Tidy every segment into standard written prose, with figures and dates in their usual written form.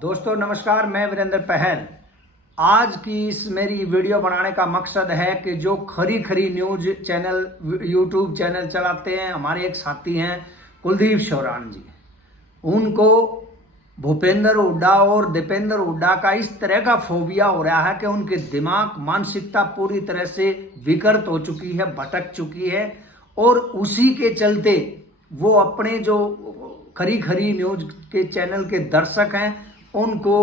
दोस्तों नमस्कार, मैं वीरेंद्र पहल। आज की इस मेरी वीडियो बनाने का मकसद है कि जो खरी खरी न्यूज चैनल यूट्यूब चैनल चलाते हैं, हमारे एक साथी हैं कुलदीप शौरान जी, उनको भूपेंद्र हुड्डा और दीपेंद्र हुड्डा का इस तरह का फोबिया हो रहा है कि उनके दिमाग मानसिकता पूरी तरह से विकृत हो चुकी है, भटक चुकी है। और उसी के चलते वो अपने जो खरी खरी न्यूज के चैनल के दर्शक हैं उनको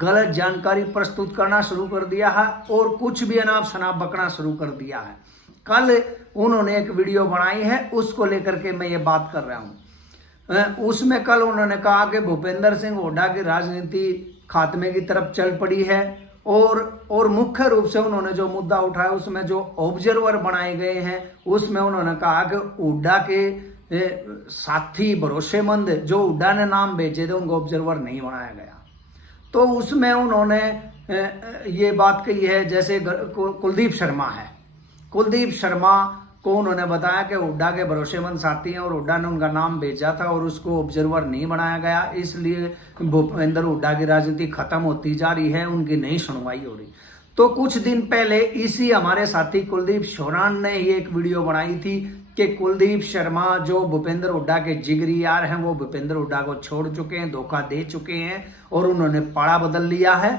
गलत जानकारी प्रस्तुत करना शुरू कर दिया है और कुछ भी अनाप शनाप बकना शुरू कर दिया है। कल उन्होंने एक वीडियो बनाई है, उसको लेकर के मैं ये बात कर रहा हूँ। उसमें कल उन्होंने कहा कि भूपेंद्र सिंह हुड्डा की राजनीति खात्मे की तरफ चल पड़ी है और मुख्य रूप से उन्होंने जो मुद्दा उठाया उसमें जो ऑब्जर्वर बनाए गए हैं उसमें उन्होंने कहा कि हुड्डा के साथी भरोसेमंद जो हुड्डा ने नाम भेजे थे उनको ऑब्जर्वर नहीं बनाया गया। तो उसमें उन्होंने ये बात कही है, जैसे कुलदीप शर्मा है, कुलदीप शर्मा को उन्होंने बताया कि हुड्डा के भरोसेमंद साथी हैं और हुड्डा ने उनका नाम भेजा था और उसको ऑब्जर्वर नहीं बनाया गया, इसलिए भूपेंद्र हुड्डा की राजनीति खत्म होती जा रही है, उनकी नहीं सुनवाई हो रही। तो कुछ दिन पहले इसी हमारे साथी कुलदीप शौरान ने ही एक वीडियो बनाई थी कि कुलदीप शर्मा जो भूपेंद्र हुड्डा के जिगरी यार हैं वो भूपेंद्र हुड्डा को छोड़ चुके हैं, धोखा दे चुके हैं और उन्होंने पाड़ा बदल लिया है।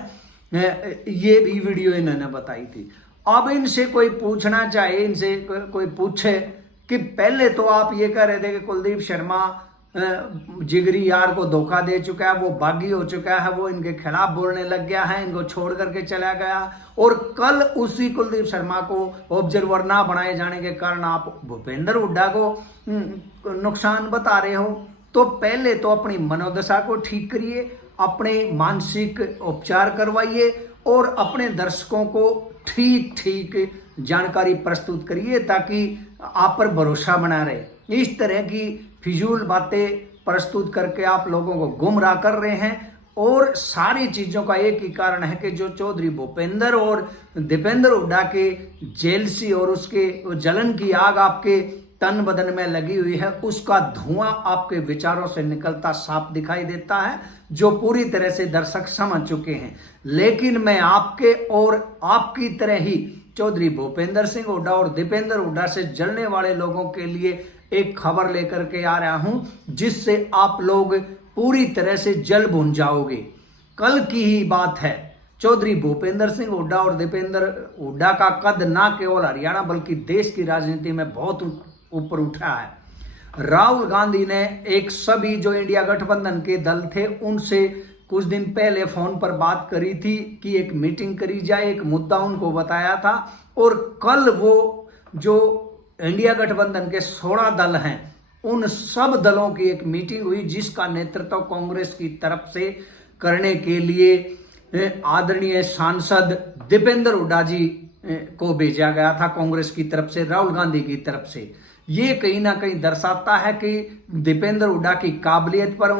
ये भी वीडियो इन्होंने बताई थी। अब इनसे कोई पूछना चाहे, इनसे कोई पूछे कि पहले तो आप ये कह रहे थे कि कुलदीप शर्मा जिगरी यार को धोखा दे चुका है, वो बागी हो चुका है, वो इनके खिलाफ बोलने लग गया है, इनको छोड़ करके चला गया, और कल उसी कुलदीप शर्मा को ऑब्जर्वर ना बनाए जाने के कारण आप भूपेंद्र हुड्डा को नुकसान बता रहे हो। तो पहले तो अपनी मनोदशा को ठीक करिए, अपने मानसिक उपचार करवाइए और अपने दर्शकों को ठीक ठीक जानकारी प्रस्तुत करिए ताकि आप पर भरोसा बना रहे। इस तरह की फिजूल बातें प्रस्तुत करके आप लोगों को गुमराह कर रहे हैं और सारी चीजों का एक ही कारण है कि जो चौधरी भूपेंद्र और दीपेंद्र हुड्डा के जेलसी और उसके जलन की आग आपके तन बदन में लगी हुई है, उसका धुआं आपके विचारों से निकलता साफ दिखाई देता है, जो पूरी तरह से दर्शक समझ चुके हैं। लेकिन मैं आपके और आपकी तरह ही चौधरी भूपेंद्र सिंह हुड्डा और दीपेंद्र हुड्डा से जलने वाले लोगों के लिए एक खबर लेकर के आ रहा हूं, जिससे आप लोग पूरी तरह से जल भुन जाओगे। कल की ही बात है, चौधरी भूपेंद्र सिंह हुड्डा और दीपेंद्र हुड्डा का कद ना केवल हरियाणा बल्कि देश की राजनीति में बहुत ऊपर उठा है। राहुल गांधी ने एक सभी जो इंडिया गठबंधन के दल थे उनसे कुछ दिन पहले फोन पर बात करी थी कि एक मीटिंग करी जाए, एक मुद्दा उनको बताया था। और कल वो जो इंडिया गठबंधन के 16 दल हैं उन सब दलों की एक मीटिंग हुई, जिसका नेतृत्व कांग्रेस की तरफ से करने के लिए आदरणीय सांसद दीपेंद्र हुड्डा जी को भेजा गया था कांग्रेस की तरफ से, राहुल गांधी की तरफ से। ये कहीं ना कहीं दर्शाता है कि दीपेंद्र हुड्डा की काबिलियत पर,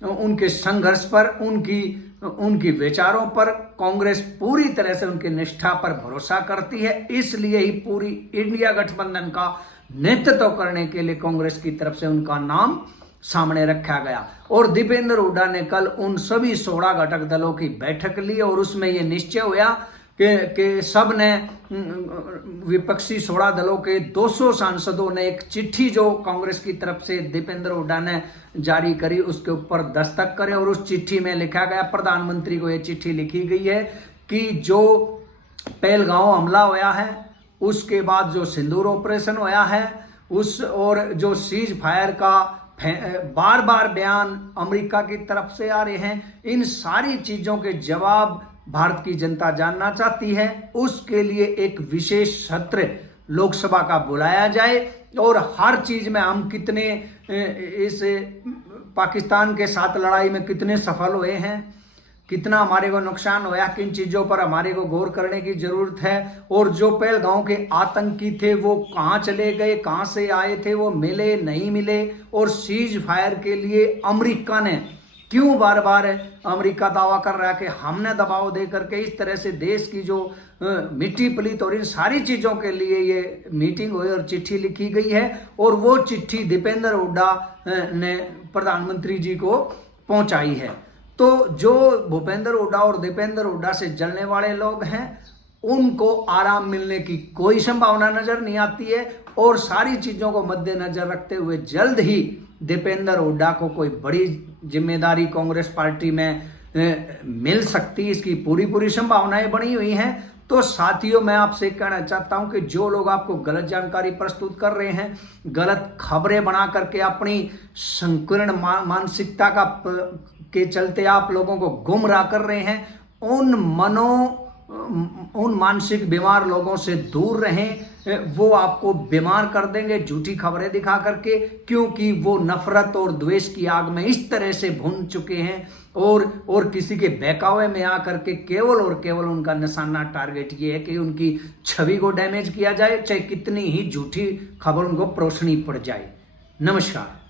उनके संघर्ष पर, उनकी विचारों पर कांग्रेस पूरी तरह से उनकी निष्ठा पर भरोसा करती है। इसलिए ही पूरी इंडिया गठबंधन का नेतृत्व करने के लिए कांग्रेस की तरफ से उनका नाम सामने रखा गया। और दीपेंद्र हुड्डा ने कल उन सभी 16 घटक दलों की बैठक ली और उसमें यह निश्चय हुआ कि सब ने, विपक्षी 16 दलों के 200 सांसदों ने एक चिट्ठी जो कांग्रेस की तरफ से दीपेंद्र हुड्डा ने जारी करी उसके ऊपर दस्तक करे। और उस चिट्ठी में लिखा गया, प्रधानमंत्री को यह चिट्ठी लिखी गई है कि जो पहलगांव हमला होया है, उसके बाद जो सिंदूर ऑपरेशन होया है, उस और जो सीज फायर का बार बार बयान अमेरिका की तरफ से आ रहे हैं, इन सारी चीजों के जवाब भारत की जनता जानना चाहती है। उसके लिए एक विशेष सत्र लोकसभा का बुलाया जाए और हर चीज में हम कितने इस पाकिस्तान के साथ लड़ाई में कितने सफल हुए हैं, कितना हमारे को नुकसान होया, किन चीजों पर हमारे को गौर करने की जरूरत है। और जो पहलगांव के आतंकी थे वो कहां चले गए, कहां से आए थे, वो मिले नहीं मिले, और सीज फायर के लिए अमेरिका ने क्यों बार बार अमेरिका दावा कर रहा है कि हमने दबाव दे करके इस तरह से देश की जो मिट्टी पलीत और इन सारी चीजों के लिए ये मीटिंग हुई और चिट्ठी लिखी गई है। और वो चिट्ठी दीपेंद्र हुड्डा ने प्रधानमंत्री जी को पहुंचाई है। तो जो भूपेंद्र हुड्डा और दीपेंद्र हुड्डा से जलने वाले लोग हैं उनको आराम मिलने की कोई संभावना नजर नहीं आती है। और सारी चीजों को मद्देनजर रखते हुए जल्द ही दीपेंद्र हुड्डा को कोई बड़ी जिम्मेदारी कांग्रेस पार्टी में मिल सकती है, इसकी पूरी पूरी संभावनाएं बनी हुई हैं। तो साथियों, मैं आपसे कहना चाहता हूं कि जो लोग आपको गलत जानकारी प्रस्तुत कर रहे हैं, गलत खबरें बना करके अपनी संकीर्ण मानसिकता के चलते आप लोगों को गुमराह कर रहे हैं, उन मानसिक बीमार लोगों से दूर रहें। वो आपको बीमार कर देंगे झूठी खबरें दिखा करके, क्योंकि वो नफरत और द्वेष की आग में इस तरह से भून चुके हैं और किसी के बहकावे में आकर के केवल और केवल उनका निशाना टारगेट ये है कि उनकी छवि को डैमेज किया जाए, चाहे कितनी ही झूठी खबर उनको परोसनी पड़ जाए। नमस्कार।